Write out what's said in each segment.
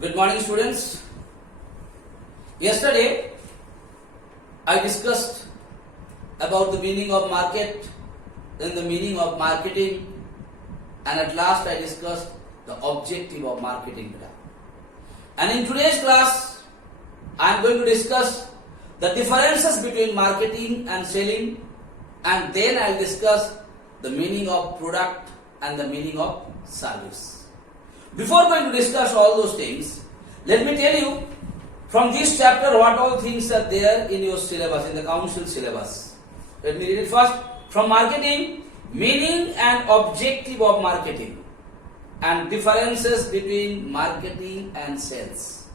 Good morning, students. Yesterday, I discussed about the meaning of market, then the meaning of marketing, and at last I discussed the objective of marketing. And in today's class, I am going to discuss the differences between marketing and selling, and then I will discuss the meaning of product and the meaning of service. Before going to discuss all those things, let me tell you from this chapter what all things are there in your syllabus, in the council syllabus. Let me read it first. From marketing, meaning and objective of marketing and differences between marketing and sales.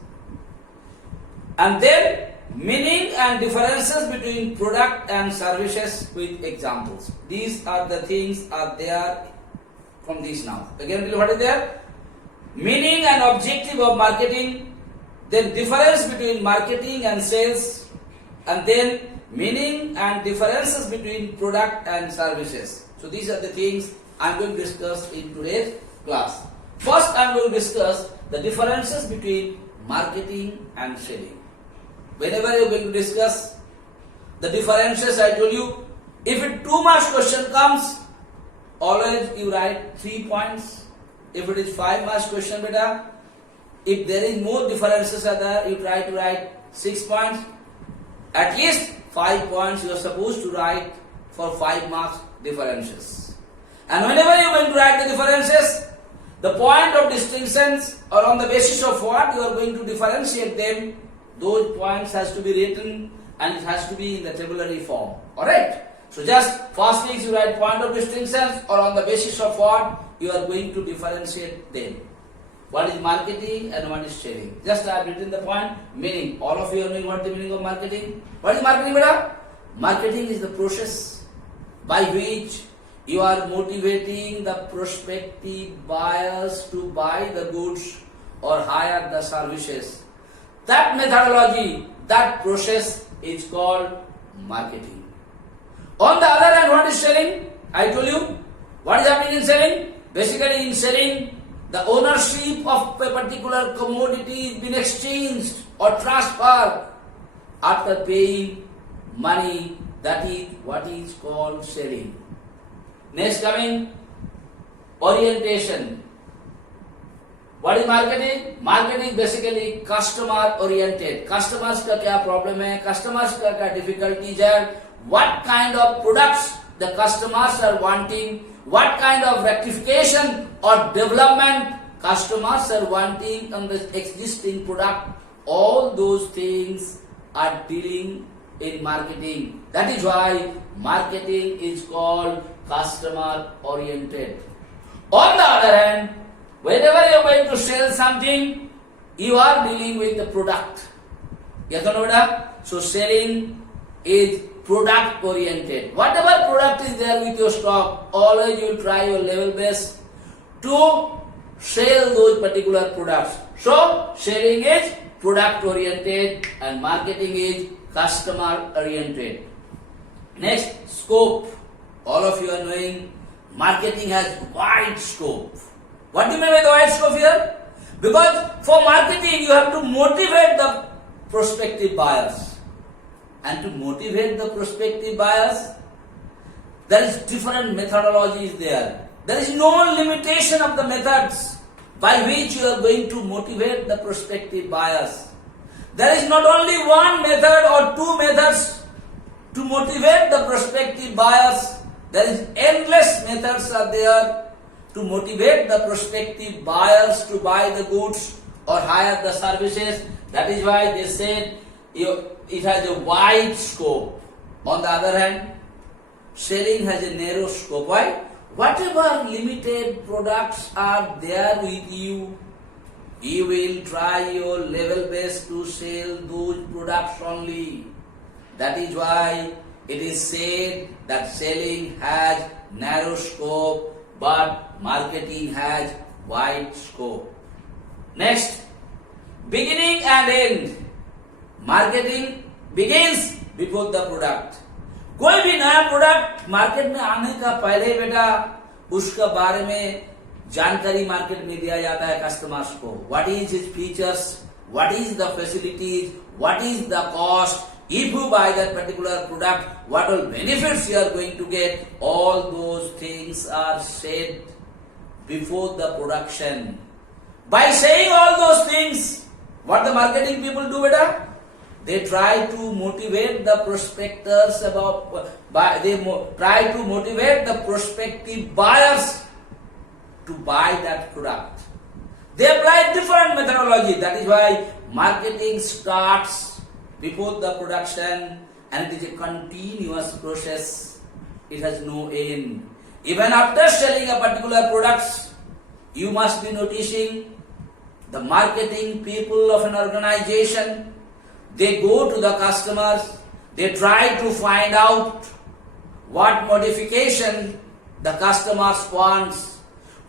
And then meaning and differences between product and services with examples. These are the things are there from this now. Again, what is there? Meaning and objective of marketing, then difference between marketing and sales, and then meaning and differences between product and services. So these are the things I am going to discuss in today's class. First, I am going to discuss the differences between marketing and selling. Whenever you are going to discuss the differences, I told you, if a 2 marks question comes, always you write 3 points. If it is 5 marks question, beta, if there is more differences are there, you try to write 6 points. At least 5 points you are supposed to write for 5 marks differences. And whenever you are going to write the differences, the point of distinctions or on the basis of what you are going to differentiate them, those points has to be written and it has to be in the tabulary form. Alright? So just first things you write point of distinctions or on the basis of what you are going to differentiate them. What is marketing and what is selling? Just I have written the point, meaning. All of you are knowing what the meaning of marketing. What is marketing, beta? Marketing is the process by which you are motivating the prospective buyers to buy the goods or hire the services. That methodology, that process is called marketing. On the other hand, what is selling? I told you, what is happening in selling? Basically in selling, the ownership of a particular commodity is being exchanged or transferred after paying money. That is what is called selling. Next coming, orientation. What is marketing? Marketing basically customer oriented. Customers का क्या problem है? Customers का क्या difficulties है? What kind of products the customers are wanting? What kind of rectification or development customers are wanting on the existing product? All those things are dealing in marketing. That is why marketing is called customer oriented. On the other hand, whenever you are going to sell something, you are dealing with the product. Yes or no, beta? So selling is product oriented. Whatever product is there with your stock, always you will try your level best to sell those particular products. So selling is product oriented and marketing is customer oriented. Next, scope. All of you are knowing marketing has wide scope. What do you mean by the wide scope here? Because for marketing you have to motivate the prospective buyers. And to motivate the prospective buyers, there is different methodologies there. There is no limitation of the methods by which you are going to motivate the prospective buyers. There is not only one method or 2 methods to motivate the prospective buyers. There is endless methods are there to motivate the prospective buyers to buy the goods or hire the services. That is why they said it has a wide scope. On the other hand, selling has a narrow scope. Why? Whatever limited products are there with you, you will try your level best to sell those products only. That is why it is said that selling has narrow scope, but marketing has wide scope. Next, beginning and end. Marketing begins before the product. कोई भी नया product market में आने का पहले बेटा उसका बारे में जानकारी मार्केट में दिया जाता है कस्टमर्स को. What is his features, what is the facilities, what is the cost, if you buy that particular product, what all benefits you are going to get, all those things are said before the production. By saying all those things, what the marketing people do, beta? They try to motivate the prospectors try to motivate the prospective buyers to buy that product. They apply different methodology. That is why marketing starts before the production, and it is a continuous process. It has no end. Even after selling a particular product, you must be noticing the marketing people of an organization. They go to the customers, they try to find out what modification the customers wants,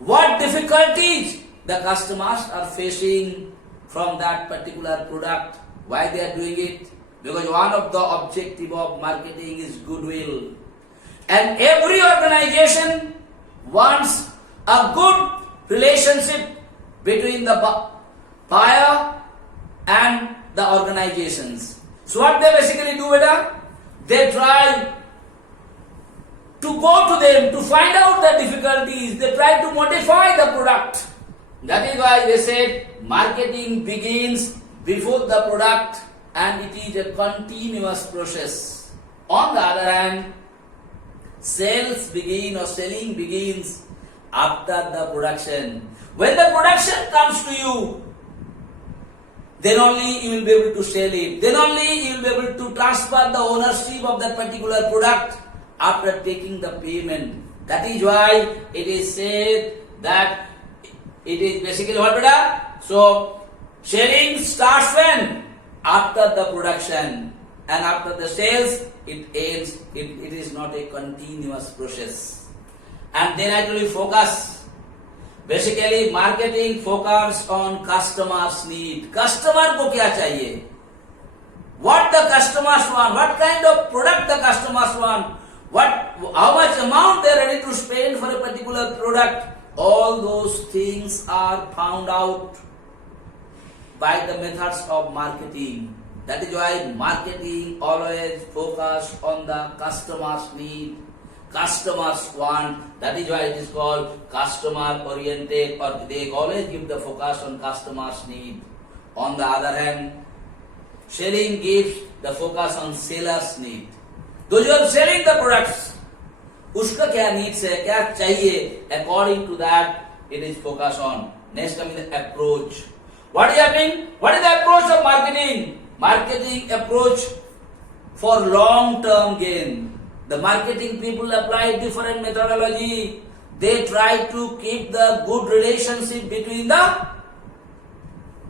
what difficulties the customers are facing from that particular product. Why they are doing it? Because one of the objective of marketing is goodwill. And every organization wants a good relationship between the buyer and the organizations. So what they basically do, beta? They try to go to them to find out the difficulties. They try to modify the product. That is why they said marketing begins before the product, and it is a continuous process. On the other hand, selling begins after the production. When the production comes to you, then only you will be able to sell it. Then only you will be able to transfer the ownership of that particular product after taking the payment. That is why it is said that it is basically what, beta? So, selling starts when? After the production, and after the sales it ends. It is not a continuous process. And then actually focus. Basically marketing focus on customers' need. Customer को क्या चाहिए? What the customers want? What kind of product the customers want? How much amount they are ready to spend for a particular product? All those things are found out by the methods of marketing. That is why marketing always focus on the customer's need, customer's want. That is why it is called customer oriented, or they always give the focus on customer's need. On the other hand, selling gives the focus on seller's need. Those who are selling the products, उसका क्या needs है, क्या चाहिए, according to that it is focused on. Next coming the approach. What is happening? What is the approach of marketing? Marketing approach for long-term gain. The marketing people apply different methodology. They try to keep the good relationship between the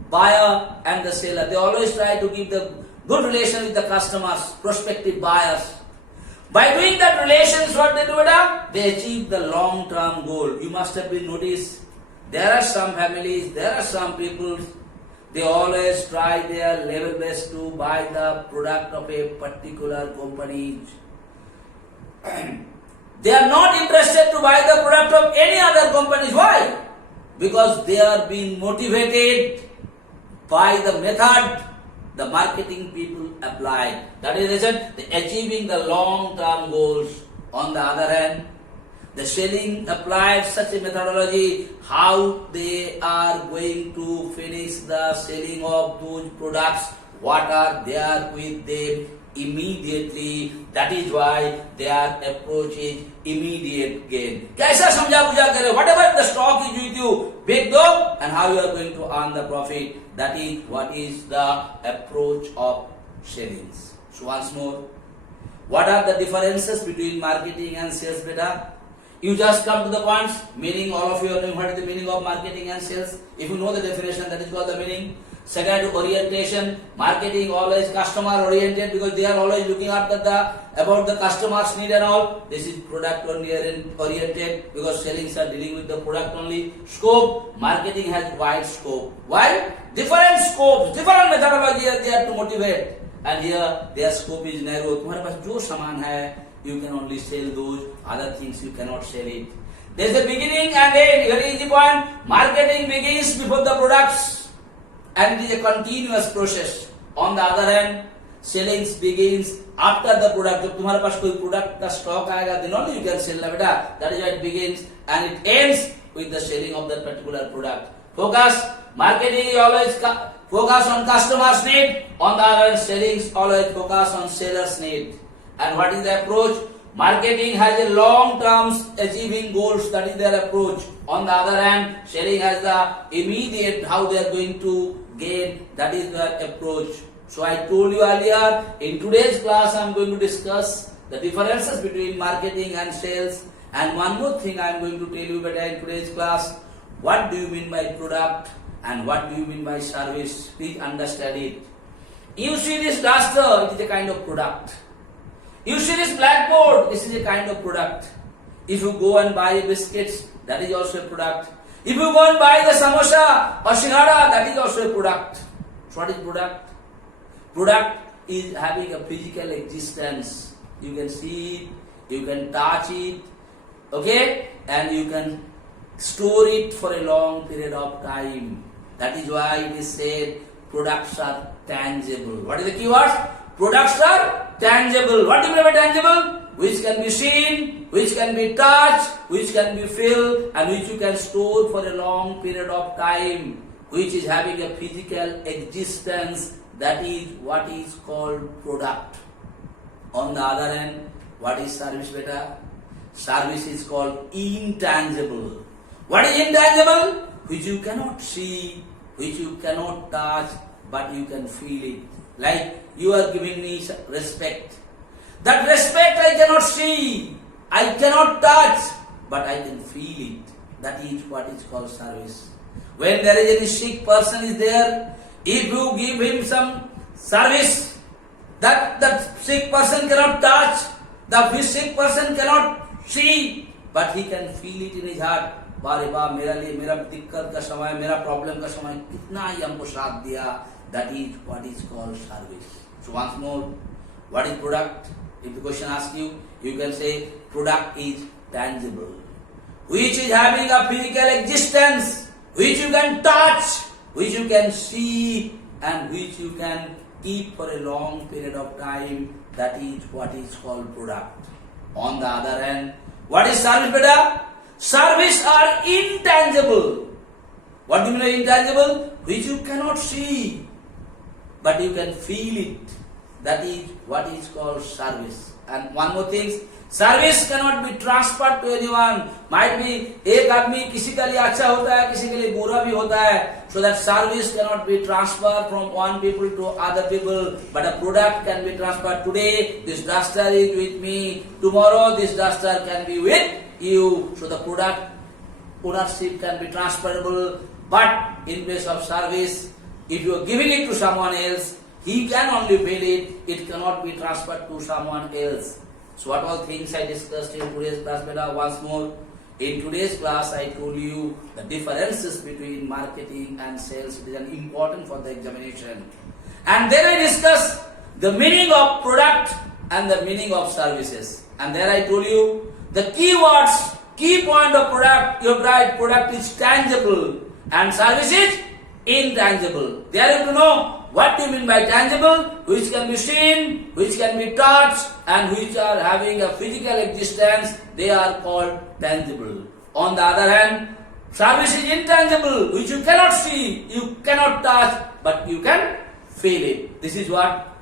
buyer and the seller. They always try to keep the good relation with the customers, prospective buyers. By doing that relations, what they do, they achieve the long-term goal. You must have been noticed. There are some families, there are some people, they always try their level best to buy the product of a particular company. They are not interested to buy the product of any other companies. Why? Because they are being motivated by the method the marketing people apply. That is the reason they are achieving the long-term goals. On the other hand, the selling applies such a methodology how they are going to finish the selling of those products, what are there with them immediately. That is why their approach is immediate gain. कैसा समझा बुझा करे, whatever the stock is with you, big though, and how you are going to earn the profit. That is what is the approach of selling. So once more, what are the differences between marketing and sales, beta? You just come to the points, meaning all of you are knowing what is the meaning of marketing and sales. If you know the definition, that is called the meaning. Second, orientation. Marketing always customer oriented because they are always looking after about the customer's need and all. This is product oriented because sellings are dealing with the product only. Scope. Marketing has wide scope. Why? Different scopes, different methodology are there to motivate. And here their scope is narrow. तुम्हारे पास जो सामान है, you can only sell those, other things you cannot sell it. There is a beginning and end. Very easy point. Marketing begins before the products, and it is a continuous process. On the other hand, selling begins after the product. जब तुम्हारे पास कोई product का stock आएगा, then only you can sell ना बेटा. That is why it begins and it ends with the selling of that particular product. Focus. Marketing is always focus on customers' need. On the other hand, selling is always focus on sellers' need. And what is the approach? Marketing has a long term achieving goals. That is their approach. On the other hand, selling has the immediate how they are going to gain. That is their approach. So I told you earlier, in today's class I am going to discuss the differences between marketing and sales. And one more thing I am going to tell you better in today's class. What do you mean by product and what do you mean by service? Please understand it. You see this duster, it is a kind of product. You see this blackboard, this is a kind of product. If you go and buy biscuits, that is also a product. If you go and buy the samosa or singhara, that is also a product. So what is product? Product is having a physical existence. You can see it, you can touch it, okay, and you can store it for a long period of time. That is why it is said products are tangible. What is the keyword? Products are tangible. What do you mean by tangible? Which can be seen, which can be touched, which can be filled, and which you can store for a long period of time, which is having a physical existence. That is what is called product. On the other hand, what is service beta? Service is called intangible. What is intangible? Which you cannot see, which you cannot touch, but you can feel it. Like you are giving me respect. That respect I cannot see, I cannot touch, but I can feel it. That is what is called service. When there is any sick person is there, if you give him some service, that sick person cannot touch, the sick person cannot see, but he can feel it in his heart. बारे बा मेरा लिए मेरा दिक्कत का समय मेरा problem का समय कितना ही हमको साथ दिया. That is what is called service. So once more, what is product? If the question asks you, you can say product is tangible, which is having a physical existence, which you can touch, which you can see, and which you can keep for a long period of time. That is what is called product. On the other hand, what is service beta? Service are intangible. What do you mean by intangible? Which you cannot see, but you can feel it. That is what is called service. And one more thing, service cannot be transferred to anyone. Might be एक आदमी किसी के लिए अच्छा होता है, किसी के लिए बुरा भी होता है. So that service cannot be transferred from one people to other people. But a product can be transferred. Today this duster is with me. Tomorrow this duster can be with you. So the product ownership can be transferable. But in place of service, if you are giving it to someone else, he can only feel it. It cannot be transferred to someone else. So what all things I discussed in today's class beta? Once more, in today's class I told you the differences between marketing and sales. It is important for the examination. And then I discussed the meaning of product and the meaning of services. And there I told you the keywords, key point of product. You have right, product is tangible and service is intangible. There you have to know what do you mean by tangible, which can be seen, which can be touched, and which are having a physical existence. They are called tangible. On the other hand, service is intangible, which you cannot see, you cannot touch, but you can feel it. This is what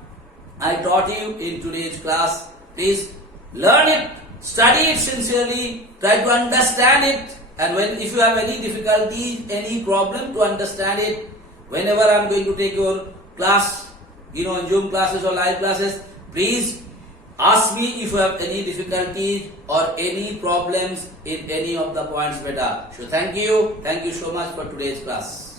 I taught you in today's class. Please learn it, study it sincerely, try to understand it, and if you have any difficulties, any problem to understand it, whenever I am going to take your class, in Zoom classes or live classes, please ask me if you have any difficulties or any problems in any of the points beta. So thank you so much for today's class.